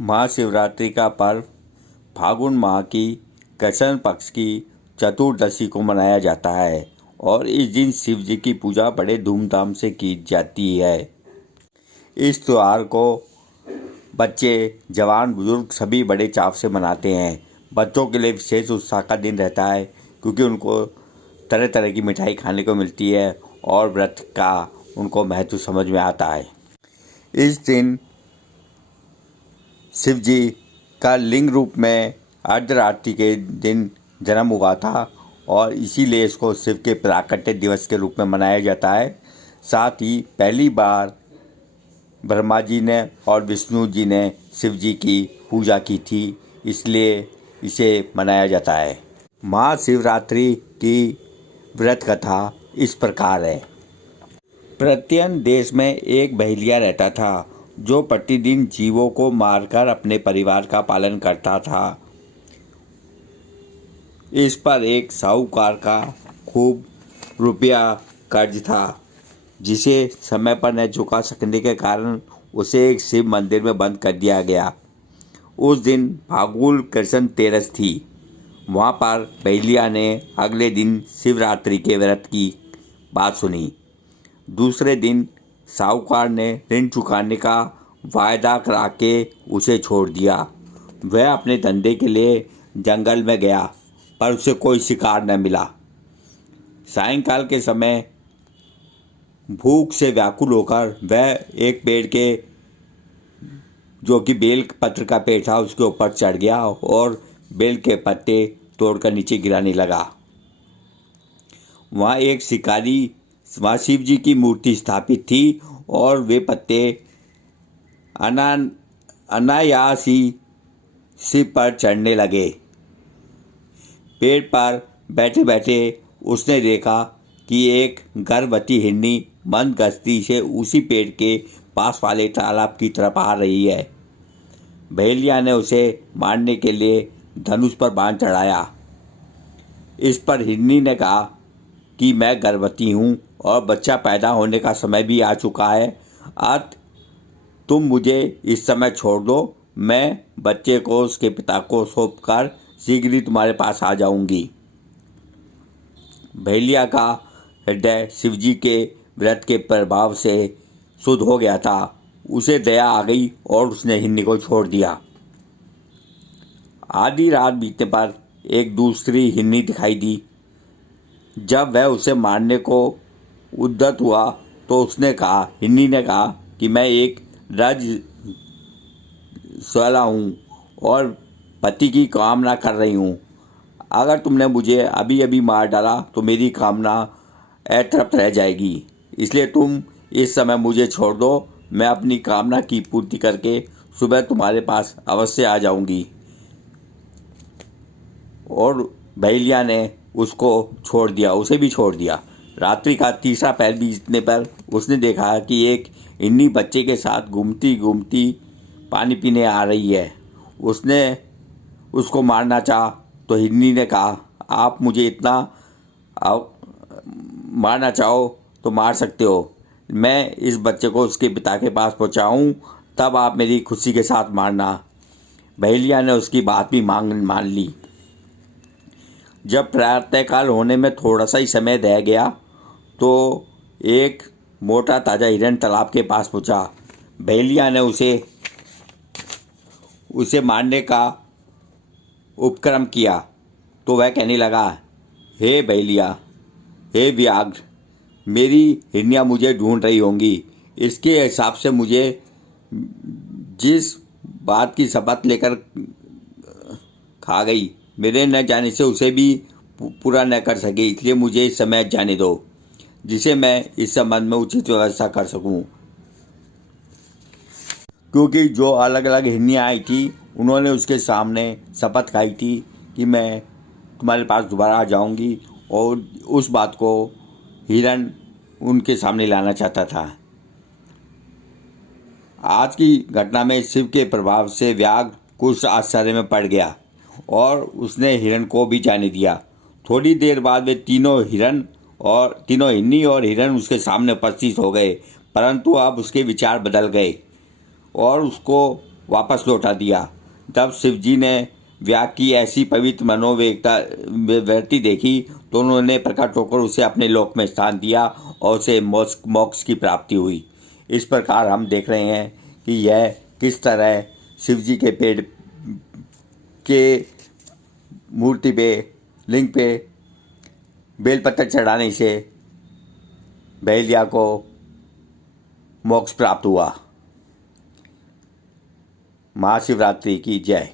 महाशिवरात्रि का पर्व फाल्गुन माह की कृष्ण पक्ष की चतुर्दशी को मनाया जाता है और इस दिन शिव जी की पूजा बड़े धूमधाम से की जाती है। इस त्यौहार को बच्चे, जवान, बुजुर्ग सभी बड़े चाव से मनाते हैं। बच्चों के लिए विशेष उत्साह का दिन रहता है क्योंकि उनको तरह तरह की मिठाई खाने को मिलती है और व्रत का उनको महत्व समझ में आता है। इस दिन शिव जी का लिंग रूप में अर्धरात्रि के दिन जन्म हुआ था और इसीलिए इसको शिव के प्राकट्य दिवस के रूप में मनाया जाता है। साथ ही पहली बार ब्रह्मा जी ने और विष्णु जी ने शिव जी की पूजा की थी, इसलिए इसे मनाया जाता है। महाशिवरात्रि की व्रत कथा इस प्रकार है। प्रत्येक देश में एक बहेलिया रहता था जो प्रतिदिन जीवों को मारकर अपने परिवार का पालन करता था। इस पर एक साहूकार का खूब रुपया कर्ज था, जिसे समय पर न चुका सकने के कारण उसे एक शिव मंदिर में बंद कर दिया गया। उस दिन फाल्गुन कृष्ण तेरस थी। वहाँ पर बहेलिया ने अगले दिन शिवरात्रि के व्रत की बात सुनी। दूसरे दिन साहूकार ने ऋण चुकाने का वायदा करा के उसे छोड़ दिया। वह अपने धंधे के लिए जंगल में गया पर उसे कोई शिकार न मिला। सायंकाल के समय भूख से व्याकुल होकर वह एक पेड़ के, जो कि बेल पत्र का पेड़ था, उसके ऊपर चढ़ गया और बेल के पत्ते तोड़कर नीचे गिराने लगा। वहाँ एक शिकारी, वहाँ शिव जी की मूर्ति स्थापित थी और वे पत्ते अनायास ही शिव पर चढ़ने लगे। पेड़ पर बैठे बैठे उसने देखा कि एक गर्भवती हिरनी मंद गति से उसी पेड़ के पास वाले तालाब की तरफ आ रही है। बहेलिया ने उसे मारने के लिए धनुष पर बाण चढ़ाया। इस पर हिरनी ने कहा कि मैं गर्भवती हूँ और बच्चा पैदा होने का समय भी आ चुका है। अत तुम मुझे इस समय छोड़ दो, मैं बच्चे को उसके पिता को सौंपकर शीघ्र ही तुम्हारे पास आ जाऊंगी। बहेलिया का हृदय शिवजी के व्रत के प्रभाव से शुद्ध हो गया था। उसे दया आ गई और उसने हिरनी को छोड़ दिया। आधी रात बीतने पर एक दूसरी हिरनी दिखाई दी। जब वह उसे मारने को उद्यत हुआ तो हिरनी ने कहा कि मैं एक रजस्वला हूँ और पति की कामना कर रही हूँ। अगर तुमने मुझे अभी अभी मार डाला तो मेरी कामना अतृप्त रह जाएगी, इसलिए तुम इस समय मुझे छोड़ दो। मैं अपनी कामना की पूर्ति करके सुबह तुम्हारे पास अवश्य आ जाऊंगी। और बहेलिया ने उसको छोड़ दिया, उसे भी छोड़ दिया। रात्रि का तीसरा पहर बीतने पर उसने देखा कि एक हिरनी बच्चे के साथ घूमती घूमती पानी पीने आ रही है। उसने उसको मारना चाहा तो हिरनी ने कहा, आप मुझे इतना मारना चाहो तो मार सकते हो, मैं इस बच्चे को उसके पिता के पास पहुंचाऊं, तब आप मेरी खुशी के साथ मारना। बहेलिया ने उसकी बात भी मान ली। जब प्रातःकाल होने में थोड़ा सा ही समय रह गया तो एक मोटा ताज़ा हिरन तालाब के पास पहुंचा। बहेलिया ने उसे मारने का उपक्रम किया तो वह कहने लगा, हे बहेलिया, हे व्याघ्र, मेरी हिरनियाँ मुझे ढूंढ रही होंगी। इसके हिसाब से मुझे जिस बात की शपथ लेकर खा गई, मेरे न जाने से उसे भी पूरा न कर सके, इसलिए मुझे इस समय जाने दो, जिसे मैं इस संबंध में उचित व्यवस्था कर सकूं। क्योंकि जो अलग अलग हिरनियाँ आई थी उन्होंने उसके सामने शपथ खाई थी कि मैं तुम्हारे पास दोबारा आ जाऊंगी, और उस बात को हिरन उनके सामने लाना चाहता था। आज की घटना में शिव के प्रभाव से व्याघ्र कुछ आश्चर्य में पड़ गया और उसने हिरन को भी जाने दिया। थोड़ी देर बाद वे तीनों हिरनी और हिरन उसके सामने उपस्थित हो गए, परंतु अब उसके विचार बदल गए और वापस लौटा दिया। तब शिव जी ने व्यास की ऐसी पवित्र मनोवेगता वृत्ति देखी तो उन्होंने प्रकट होकर उसे अपने लोक में स्थान दिया और उसे मोक्ष की प्राप्ति हुई। इस प्रकार हम देख रहे हैं कि यह किस तरह शिव जी के पेड़ के मूर्ति पे, लिंग पे बेलपत्र चढ़ाने से बहेलिया को मोक्ष प्राप्त हुआ। महाशिवरात्रि की जय।